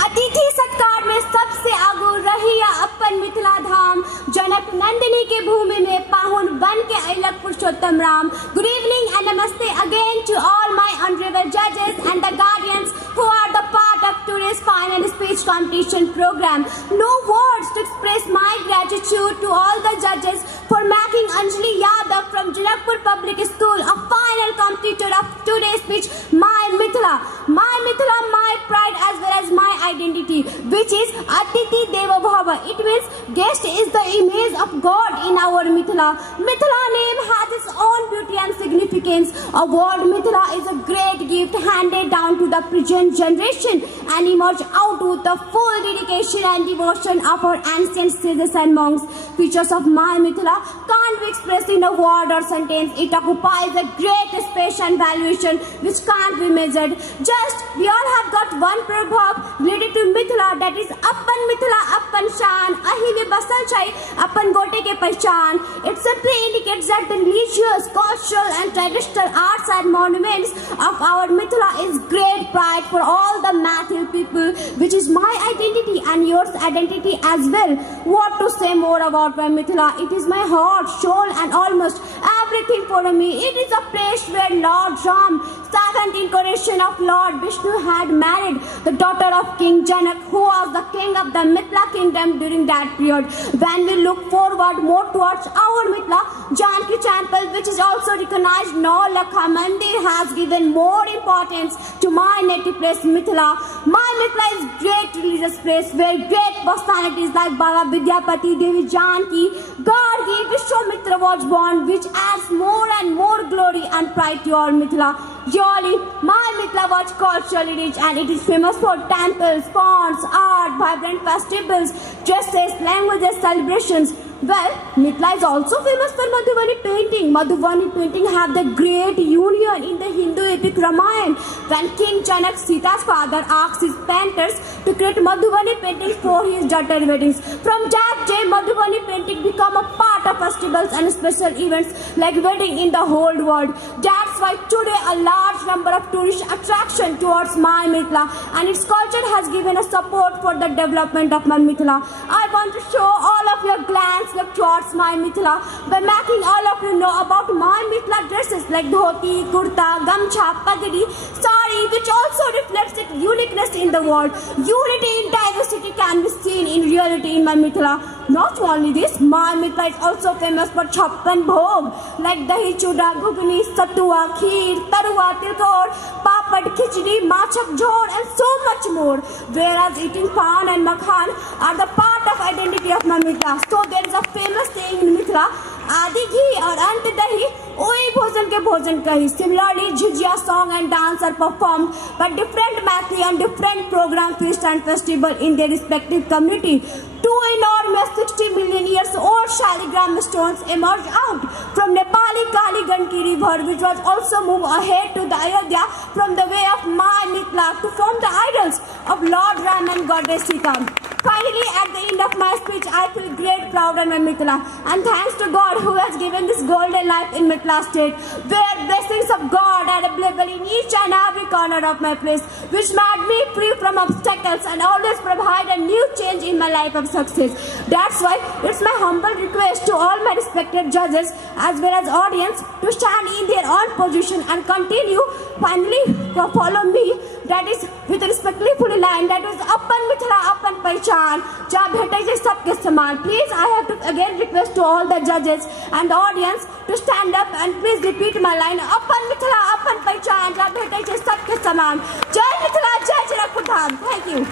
अतिथि सत्कार में सबसे आगू रहिया अपन मिथिला धाम, जनक नंदिनी के भूमि में पाहुन बन के अयलक पुरुषोत्तम Ram. Good evening and namaste again to all my honorable judges and the guardians who are the part of today's final speech competition program. No words to express my gratitude to all the judges for making Anjali Yadav from Janakpur Public School a final competitor of today's speech, My Mithila, my pride as well as my identity, which is Atiti Deva Bhava. It means guest is the image of God in our Mithila. Mithila name has its own beauty and significance. A word Mithila is a great gift handed down to the present generation and emerged out with the full dedication and devotion of our ancient sages and monks. Features of my Mithila can't be expressed in a word or sentence. It occupies a great space and valuation which can't be measured. Just we all have got one proverb related to Mithila, that is Appan Mithila Appan Shan, ahi mein basal chai Appan gote ke pehchan. It simply indicates that the religious, cultural and traditional arts and monuments of our Mithila is great pride for all the Mathil people, which is my identity and yours identity as well. What to say more about my Mithila? It is my heart, soul and almost everything for me. It is a place where Lord Ram, seventh incarnation of Lord Vishnu, had married the daughter of King Janak, who was the king of the Mithila kingdom during that period. When we look forward more towards our Mithila, Janki temple, which is also recognized Naulakha Mandir, has given more importance to my native place Mithila. My Mithila is great religious place where great personalities like Baba Vidyapati, Devi Janki, Gargi, Vishwamitra was born, which adds more and more glory and pride to our Mithila. Really, my Mithila was culturally rich and it is famous for temples, ponds, art, vibrant festivals, dresses, languages, celebrations. Well, Mithila is also famous for Madhubani painting. Madhubani painting have the great union in the Hindu epic Ramayana, when King Janak, Sita's father, asked his painters to create Madhubani paintings for his daughter weddings. From that day, Madhubani painting become a part of festivals and special events like wedding in the whole world. That's why today a large number of tourist attraction towards my Mithila, and its culture has given a support for the development of my Mithila. I want to show all of your glance look towards my Mithila by making all of you know about my Mithila dresses like dhoti, kurta, gamcha, pagadi, sari, which also reflects its uniqueness in the world. Unity in diversity can be seen in reality in my Mithila. Not only this, my Mithila is also famous for chappan bhog like dahi chuda, ghugni, satua, kheer, tarua, tilkor, papad, khichdi, machak jhor and so much more. Whereas eating pan and makhan are the part of identity of my Mithila. So there is a famous saying in Mithila, आदि घी और अंत दही ओही भोजन के भोजन कही. Similarly, Jhijia song and dance are performed by different Mathili and different program, feast and festival in their respective community. Two enormous 60 million years old shaligram stones emerged out from Nepali Kaliganki river, which was also moved ahead to the Ayodhya from the way of my Mithila to form the idols of Lord Ram and Goddess Sita. Finally, at the end of my speech, I feel great proud on my Mithila, and thanks to God who has given this golden life in Mithila state, where blessings of God are available in each and every corner of my place, which made me free from obstacles and always provide a new change in my life of success. That's why it's my humble request to all my respected judges as well as audience to stand in their own position and continue. Finally, follow me. That is with respectfully line. That is Appan Mithila Appan Pehchan. Jab bhetai je sabke saman. Please, I have to again request to all the judges and the audience to stand up and please repeat my line. Appan Mithila Appan Pehchan. Jab bhetai je sabke saman. Jai Mithila, Jai Janakpur Dham. Thank you.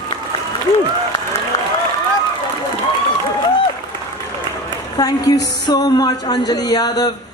Thank you so much, Anjali Yadav.